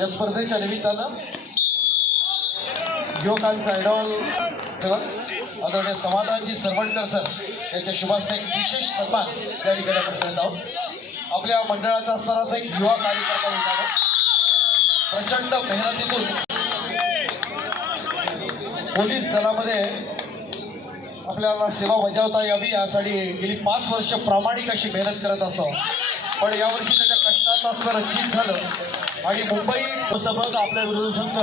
या स्पर्धेच्या निमित्तानं युवकांचा आयडॉल आदरणीय समाधानजी सरवणकर सर यांच्या शुभास्ते एक विशेष सन्मान या ठिकाणी आपण करत आहोत. आपल्या मंडळाचा असणाराच एक युवा कार्यकर्ता विचार प्रचंड मेहनतीतून पोलीस दलामध्ये आपल्याला सेवा बजावता यावी यासाठी गेली 5 वर्ष प्रामाणिक अशी मेहनत करत असतो. पण यावर्षी त्याच्या कष्टाचं असणारं चीज झालं आणि मुंबई पुस्तक आपल्या विरोधी संघ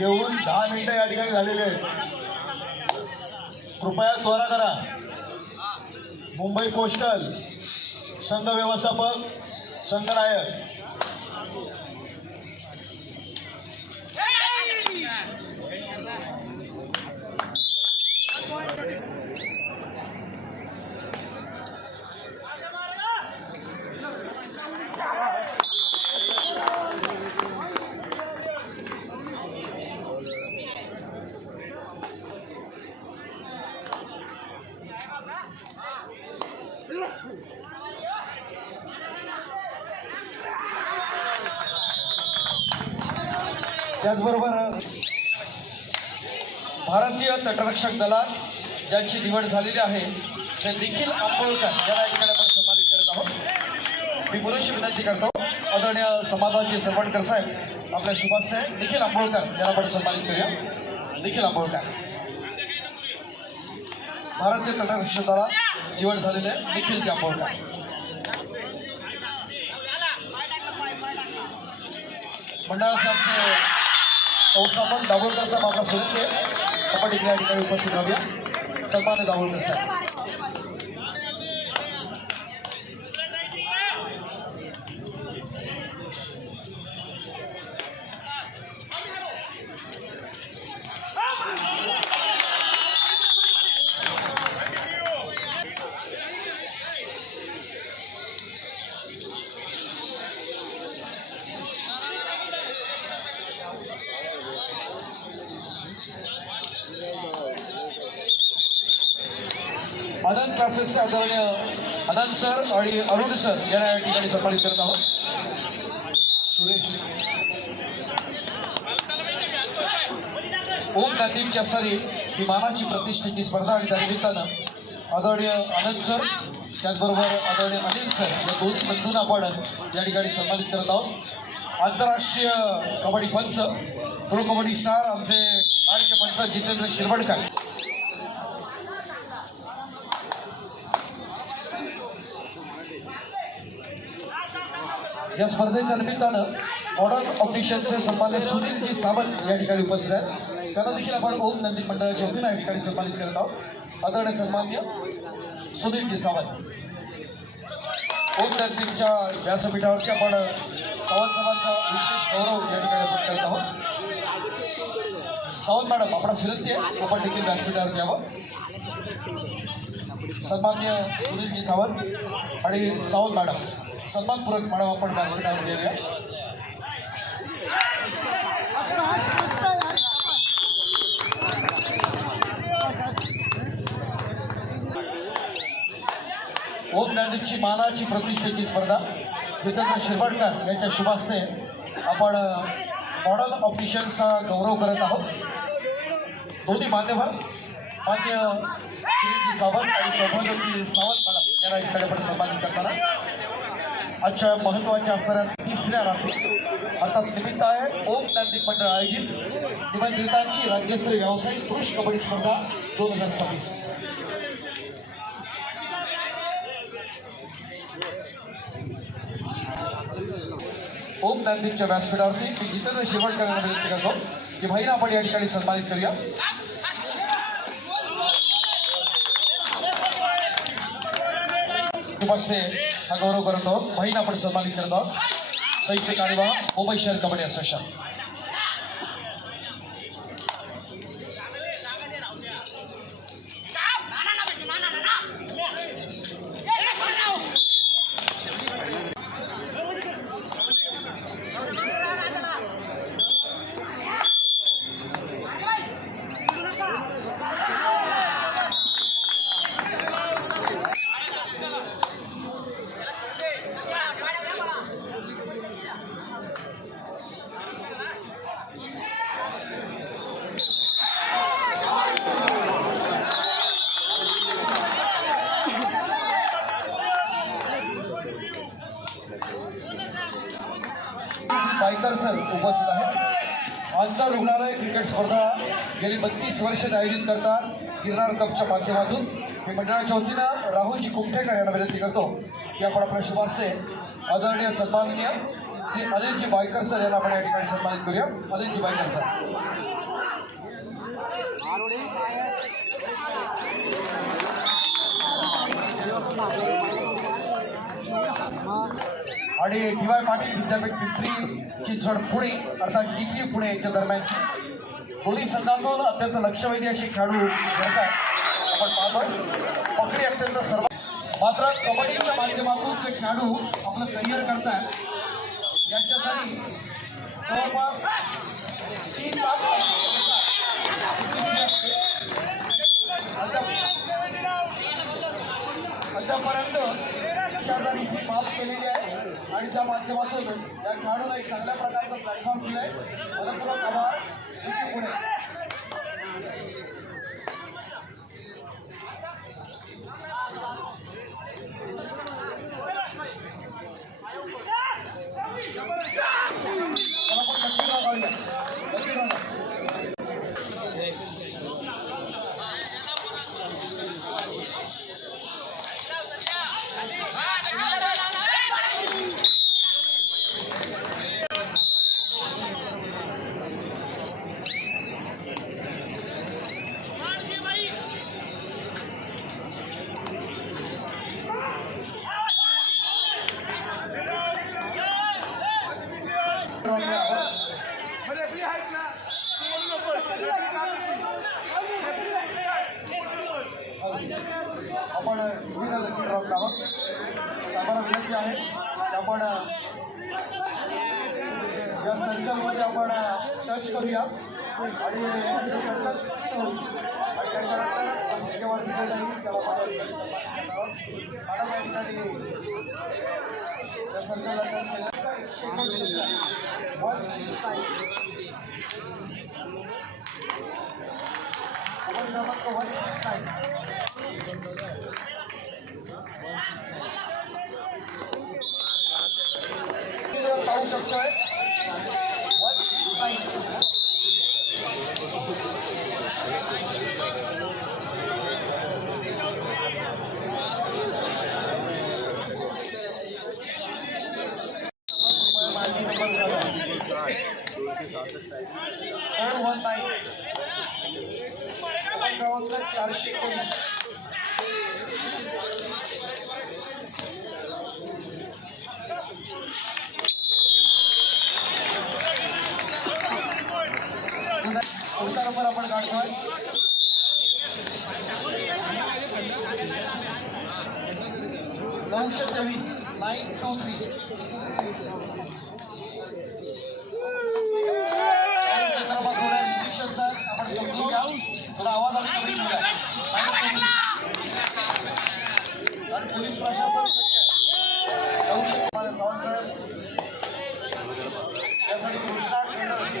येऊन 10 मिनिटं या ठिकाणी झालेले आहेत. कृपया त्वरा करा. मुंबई पोस्टल संघ व्यवस्थापक संघनायक त्याचबरोबर भारतीय तटरक्षक दलात ज्यांची निवड झालेली आहे ते निखिल आंबोळकर यांना या ठिकाणी आपण सन्मानित करत आहोत. मी पुनश्च विनंती करतो आदरणीय समाधानजी सरवणकर साहेब आपल्या शुभास्ते निखिल आंबोळकर यांना आपण सन्मानित करूया. निखिल आंबोळकर भारतीय तटरक्षक दलात निवड झालेले निखिल आंबोळकर. मंडळाचे आमचे संस्थापक दाभोळकर साहेब आपला सुरक्षे आपण इकडे या ठिकाणी उपस्थित राहूया. सन्मान्य दाभोळकर साहेब. आनंद क्लासेसचे आदरणीय आनंद सर आणि अरुण सर यांना या ठिकाणी सन्मानित करत आहोत. सुरेश ओम नातीमची असणारी ही मानाची प्रतिष्ठेची स्पर्धा आणि त्या निमित्तानं आदरणीय आनंद सर त्याचबरोबर आदरणीय अनिल सर या दोन्ही बंधूंना आपण या ठिकाणी सन्मानित करत आहोत. आंतरराष्ट्रीय कबड्डी पंच प्रो कबड्डी स्टार आमचे लाडके पंच जितेंद्र शिरवणकर या स्पर्धेच्या निमित्तानं मॉडर्न ऑप्टिशियनचे सन्मान्य सुनीलजी सावंत या ठिकाणी उपस्थित आहेत. त्यांना देखील आपण ओम नंदी मंडळाच्या वतीनं या ठिकाणी सन्मानित करत आहोत. आदरणीय सन्मान्य सुनीलजी सावंत. ओम नंदीच्या व्यासपीठावरती आपण सावंत साहेबांचा विशेष गौरव या ठिकाणी आपण करत आहोत. सावंत मॅडम आपणास विनंती आहे आपण देखील व्यासपीठावर यावं. सन्मान्य सुनीलजी सावंत आणि सावंत मॅडम सन्मानपूर्वक मॅडम आपण व्यासपीठावर गेल्या. ओम नंदीची मानाची प्रतिष्ठेची स्पर्धा जितेंद्र शिरवणकर यांच्या शुभास्ते आपण मॉडर्न ऑप्टिशियन्सचा गौरव करत आहोत. दोन्ही मान्यवर मान्य सुनीलजी सावंत आणि सौभाग्यवती सावंत मॅडम यांना इकडे आपण सन्मानित करताना आजच्या महत्त्वाच्या असणाऱ्या 3ऱ्या रात्री अर्थात निमित्त आहे ओम नंदी मंडळ आयोजित निमंत्रितांची राज्यस्तरीय व्यावसायिक पुरुष कबड्डी स्पर्धा 2026. ओम नंदीच्या व्यासपीठावरती मी जितेंद्र शिरवणकर यांना विनंती करतो की भाईना आपण या ठिकाणी सन्मानित करूया. उपस्थे हा गौरव करत आहोत. भाईना आपण सन्मानित करत आहोत. संयुक्त कार्यवाह मुंबई शहर कबड्डी असोसिएशन. सर उपस्थित आहेत. आंतर रुग्णालय क्रिकेट स्पर्धा गेली 32 वर्ष आयोजित करतात गिरनार कपच्या माध्यमातून. मी मंडळाच्या वतीनं राहुलजी कुमठेकर यांना विनंती करतो की आपण आपल्या शुभ हस्ते आदरणीय सन्माननीय श्री अनिलजी बायकर सर यांना आपण या ठिकाणी सन्मानित करूया. Anilji biker sir. आणि डी वाय पाटील विद्यापीठ पिंपरी चिंचवड पुणे अर्थात DP पुणे यांच्या दरम्यानची दोन्ही संघातून अत्यंत लक्षवेधी अशी खेळाडू खेळतात आपण पाहतोय. पकडी अत्यंत सर्व मात्र कबड्डीच्या माध्यमातून जे खेळाडू आपलं करिअर करतात यांच्यासाठी जवळपास 3 लाख आतापर्यंत सरकारने ही माफ केलेली आहे आणि त्या माध्यमातून या खेळाडूला एक चांगल्या प्रकारचा प्लॅटफॉर्म दिला आहे. मनपूर्वक आभार. पुणे. आपण विविध लकी ड्रॉप आहोत. आम्हाला विनंती आहे की आपण या सर्कलमध्ये आपण टच करूया आणि सर्कल स्क्रीन होईल आणि त्याच्यानंतर जेव्हा रिझल्ट येईल त्याला मॅडम या ठिकाणी या सर्कलला टच केलं 169 क्रमांक 169 पाहू शकतोय 169. माहिती नंबर 419 पुढचा नंबर आपण काढतोय 923 923. थोड्या रिस्ट्रिक्शन्स आहेत आपण समजून घ्या. थोडा आवाज आम्ही कमी घेऊया आणि पोलीस प्रशासन सावंत साहेब यासाठी कृष्णा ट्रेडर्स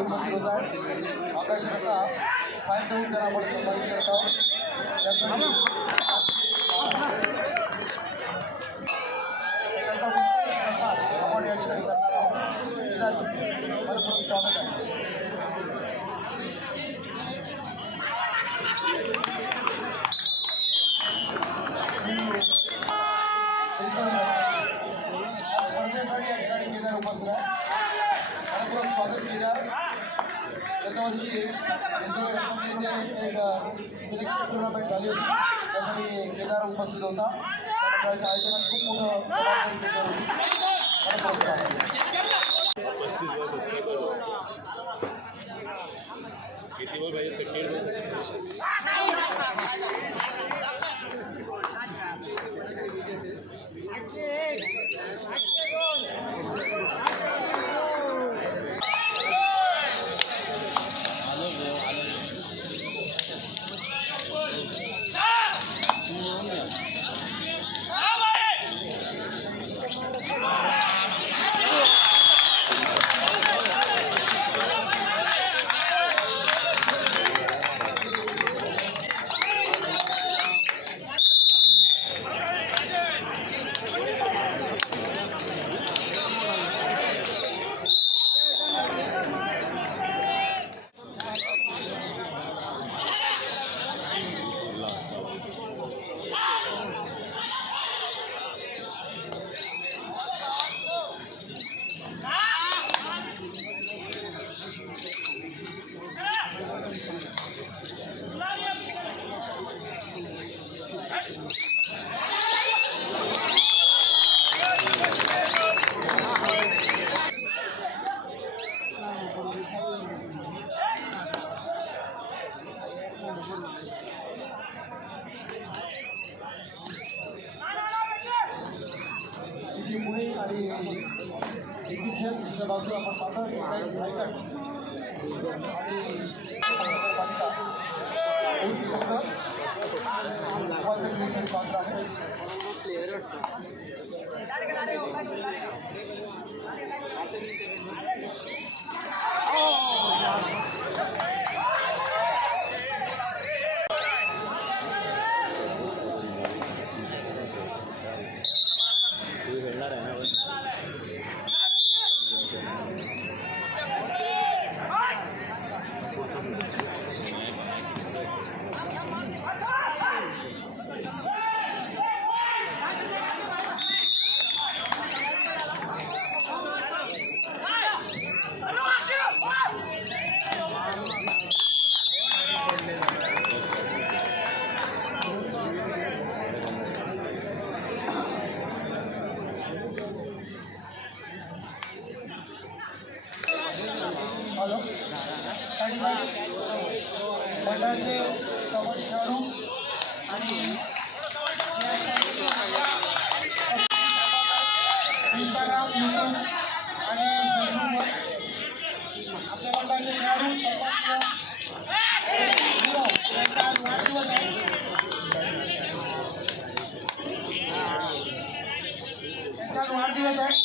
उपस्थित होत आहेत. आकाश असा फाय देऊन त्यांना आपण सहभागी करत आहोत. आपण या ठिकाणी करणार आहोत. भरपूर स्वागत आहे. स्पर्धेसाठी या ठिकाणी केदार उपस्थित आहे. स्वागत केदार. गत वर्षी एक सिलेक्शन टुर्नामेंट झाली होती त्यासाठी केदार उपस्थित होता. त्याच्या आयोजनात खूप मोठं आणि दुसऱ्या बाजूला आपण पाहतो रायगड आणि पालिका दोन्ही संघ पात्र आहे. हॅलो मंडळाचे कबड्डी खेळाडू आणि इंस्टाग्राम यूट्यूब आणि फेसबुकवर आपल्या मंडळाचे खेळाडू त्यांचा आज वाढदिवस आहे. त्यांचा आज वाढदिवस आहे.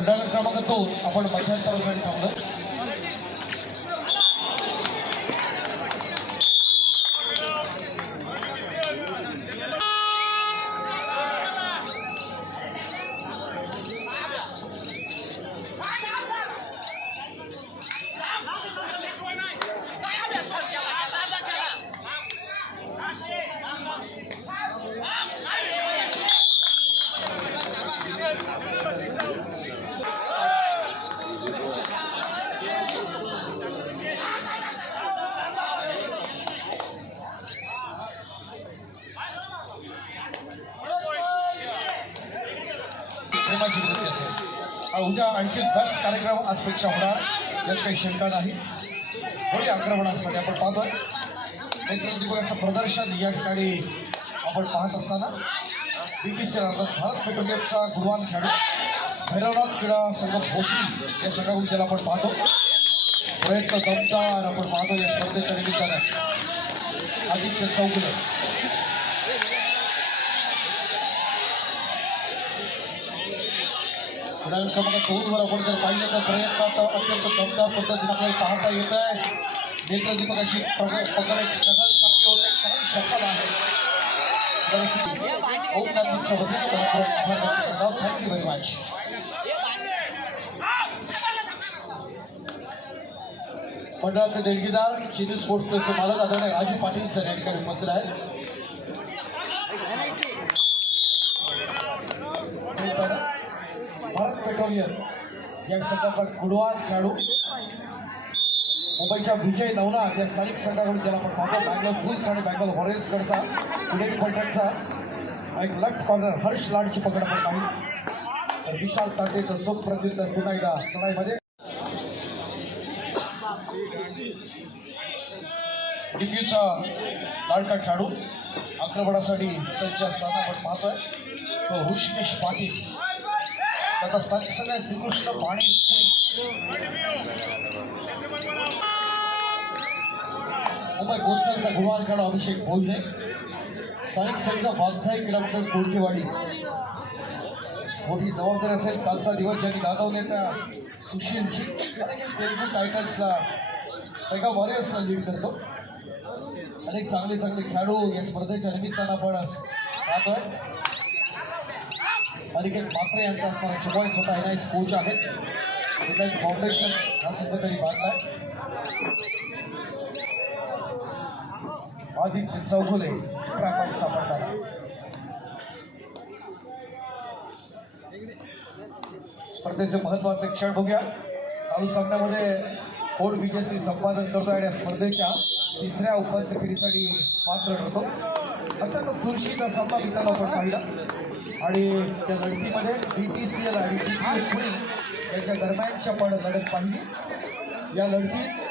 मंडळ क्रमांक 2 आपण मध्यंतरासाठी थांबलो. प्रेमाची वृत्ती असेल. उद्या आणखी 10 कार्यक्रम आजपेक्षा होणार यात काही शंका नाही. होळी आक्रमणासाठी आपण पाहतोय नेतृत्वाचं प्रदर्शन या ठिकाणी आपण पाहत असताना BTC अर्थात भारत पेट्रोलियमचा गुणवान खेळाडू भैरवनाथ क्रीडा संघ भोसरी या संघाकडून ज्याला आपण पाहतो प्रयत्न दमदार आपण पाहतो या स्पर्धेच्या निमित्तानं आदित्य चौगुले क्रमांक 2 वर आपण जर पाहिलं तर प्रयत्नात अत्यंत दमदार पद्धतीने आपल्याला पाहता येत आहे. नेत्रदीपकाची पकड एक सगळं शक्य होते सफल आहे. Thank you very much. मंडळाचे देणगीदार चिनी स्पोर्ट्स क्लबचे मालक आदरणीय राजू पाटील सर या ठिकाणी उपस्थित आहेत. भारत पेट्रोलियम या संघाचा गुणवान खेळाडू मुंबईच्या विजय नवनाथ या स्थानिक संघाकडून ज्याला आपण पाहतो बँगलोर बुल्स आणि बँगलोर वॉरियर्सकडचा पुणे पलटनचा एक लेफ्ट कॉर्नर हर्ष लाडची पकड आपण पाहिली तर विशाल ताटेचं चोख प्रत्युत्तर पुन्हा एकदा चढाईमध्ये डीपीचा लाडका खेळाडू आक्रमणासाठी सज्ज असताना आपण पाहतोय तो ऋषिकेश पाटील त्याचा स्थानिक संघ श्रीकृष्ण पाणी मुंबई पोस्टलचा गुणवान खेळाडू अभिषेक भोजने स्थानिक संघ वाघजाई किलोमीटर कोळकेवाडी मोठी जबाबदारी असेल. कालचा दिवस ज्यांनी गाजवले त्या सुशीलची तेलुगू टायटन्सला एका वॉरियर्सला लीड करतो. अनेक चांगले खेळाडू या स्पर्धेच्या निमित्तानं आपण पाहतोय. अनिकेत मात्रे यांचा असणारा चुबॉय स्वतः NIS कोच आहेत. एक फाउंडेशन हा संघ तरी बांधलाय. आदित्य चौगुले ट्रॅपॉइंट सापडताना स्पर्धेचे महत्वाचे क्षण बघूया. चालू सामन्यामध्ये कोण विजयश्री संपादन करतो आणि या स्पर्धेच्या तिसऱ्या उपांत्य फेरीसाठी पात्र ठरतो. अत्यंत चुरशीचा सामना मित्रांनो आपण पाहिला आणि त्या लढतीमध्ये BTCL आणि DPL पुणे यांच्या दरम्यानची आपण लढत पाहिली. या लढतीत